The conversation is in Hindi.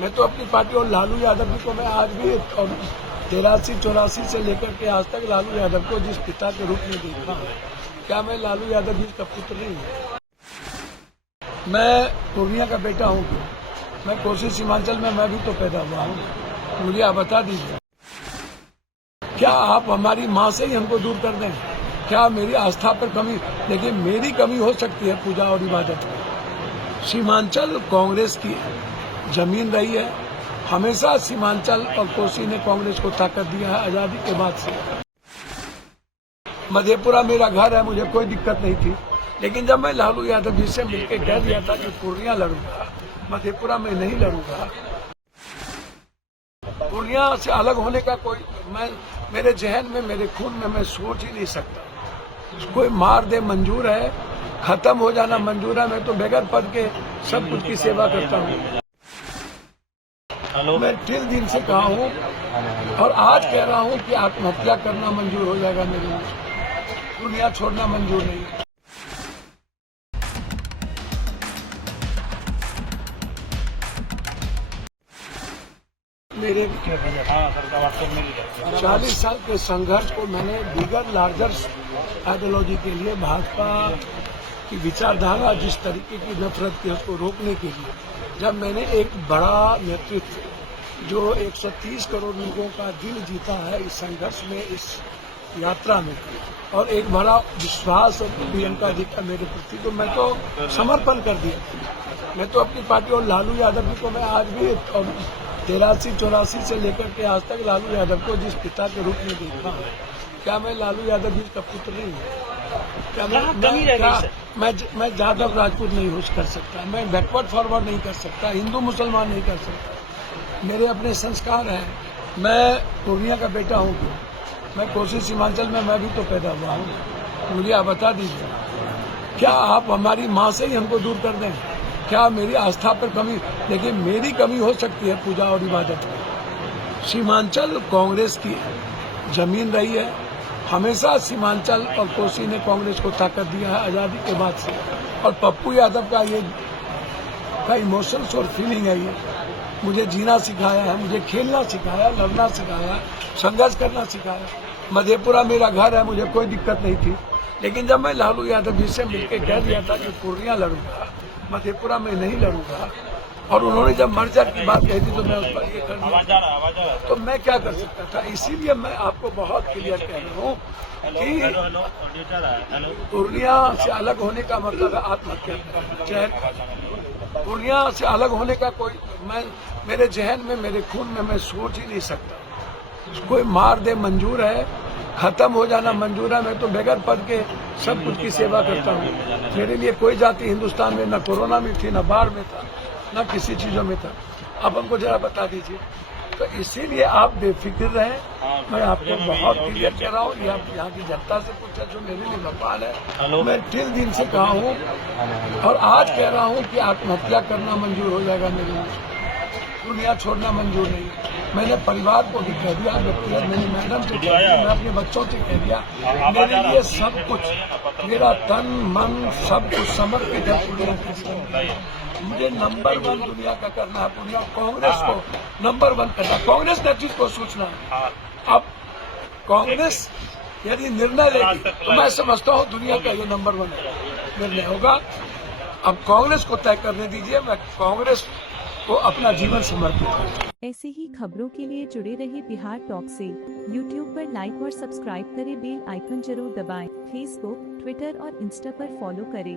मैं तो अपनी पार्टी और लालू यादव जी को मैं आज भी और 83-84 से लेकर के आज तक लालू यादव को जिस पिता के रूप में देखा हूँ, क्या मैं लालू यादव जी का पुत्र नहीं हूँ? मैं पूर्णिया का बेटा हूँ। मैं कोसी सीमांचल में मैं भी तो पैदा हुआ हूँ। मुझे आप बता दीजिए, क्या आप हमारी माँ से ही हमको दूर कर दें? क्या मेरी आस्था पर कमी? देखिए, मेरी कमी हो सकती है पूजा और इबादत में। सीमांचल कांग्रेस की जमीन रही है। हमेशा सीमांचल और कोसी ने कांग्रेस को ताकत दिया है आजादी के बाद से। मधेपुरा मेरा घर है, मुझे कोई दिक्कत नहीं थी। लेकिन जब मैं लालू यादव जी से मिलकर कह दिया था कि पूर्णिया लड़ूंगा, मधेपुरा में नहीं लड़ूंगा, पूर्णिया से अलग होने का कोई मेरे जहन में, मेरे खून में मैं सोच ही नहीं सकता। कोई मार दे मंजूर है, खत्म हो जाना मंजूर है। मैं तो बगैर पद के सब कुछ की सेवा करता हूँ। मैं तिल दिन से कहा हूँ और आज कह रहा हूँ कि आत्महत्या करना मंजूर हो जाएगा मेरे लिए, दुनिया छोड़ना मंजूर नहीं। मेरे 40 साल के संघर्ष को मैंने बिगर लार्जर आइडियोलॉजी के लिए, भाजपा की विचारधारा जिस तरीके की नफरत थी उसको रोकने के लिए, जब मैंने एक बड़ा नेतृत्व जो 130 करोड़ लोगों का दिल जीता है इस संघर्ष में, इस यात्रा में, और एक बड़ा विश्वास और प्रियंका जी का मेरे प्रति, तो मैं तो समर्पण कर दिया। मैं तो अपनी पार्टी और लालू यादव जी को मैं आज भी और 83-84 से लेकर के आज तक लालू यादव को जिस पिता के रूप में देखा हूँ, क्या मैं लालू यादव जी का पुत्र नहीं हूँ? क्या मैं जादव राजपूत नहीं कर सकता, मैं बैकवर्ड फॉरवर्ड नहीं कर सकता, हिंदू मुसलमान नहीं कर सकता। मेरे अपने संस्कार हैं। मैं पूर्णिया का बेटा हूँ। मैं कोसी सीमांचल में मैं भी तो पैदा हुआ हूँ। मुझे आप बता दीजिए, क्या आप हमारी माँ से ही हमको दूर कर दें? क्या मेरी आस्था पर कमी? देखिए, मेरी कमी हो सकती है पूजा और इबादत में। सीमांचल कांग्रेस की जमीन रही है। हमेशा सीमांचल और कोसी ने कांग्रेस को ताकत दिया है आजादी के बाद से। और पप्पू यादव का ये इमोशंस और फीलिंग है, ये मुझे जीना सिखाया है, मुझे खेलना सिखाया, लड़ना सिखाया, संघर्ष करना सिखाया। मधेपुरा मेरा घर है, मुझे कोई दिक्कत नहीं थी। लेकिन जब मैं लालू यादव जी से मिलकर कह दिया था कि पूर्णिया लड़ूंगा, मधेपुरा में नहीं लड़ूंगा, और उन्होंने जब मर्जर की बात कही थी तो मैं उस पर ये कर दिया, तो मैं क्या कर सकता था? इसीलिए मैं आपको बहुत क्लियर कह रहा हूँ कि पूर्णिया से अलग होने का मतलब है आत्महत्या करना। पूर्णिया से अलग होने का कोई मेरे जहन में, मेरे खून में मैं सोच ही नहीं सकता। कोई मार दे मंजूर है, खत्म हो जाना मंजूर है। मैं तो बगैर पद के सब कुछ की सेवा करता हूँ। मेरे लिए कोई जाति हिंदुस्तान में न कोरोना में थी, न बाढ़ में था, न किसी चीजों में था। आप हमको जरा बता दीजिए। तो इसीलिए आप बेफिक्र रहें। मैं आपको बहुत क्लियर कह रहा हूँ, ये आप यहाँ की जनता से पूछा जो मेरे लिए भगवान है। मैं तिल दिन से कहा हूँ और आज कह रहा हूँ कि आत्महत्या करना मंजूर हो जाएगा मेरे लिए, दुनिया छोड़ना मंजूर नहीं। मैंने परिवार को भी कह दिया, व्यक्तिगत मेरी मैडम से कह दिया, मैं अपने बच्चों से कह दिया, मेरे लिए सब कुछ, मेरा तन मन सब कुछ समर्पित है दुनिया के। मुझे नंबर 1 दुनिया का करना है, दुनिया कांग्रेस को नंबर 1 करना, कांग्रेस नेतृत्व को सोचना है। अब कांग्रेस यदि निर्णय लेगी तो मैं समझता हूँ दुनिया का ये नंबर 1 निर्णय होगा। अब कांग्रेस को तय करने दीजिए, मैं कांग्रेस को अपना जीवन समर्पित करूँ। ऐसे ही खबरों के लिए जुड़े रहे बिहार टॉक से। यूट्यूब पर लाइक और सब्सक्राइब करें, बेल आइकन जरूर दबाएं। फेसबुक, ट्विटर और इंस्टा पर फॉलो करें।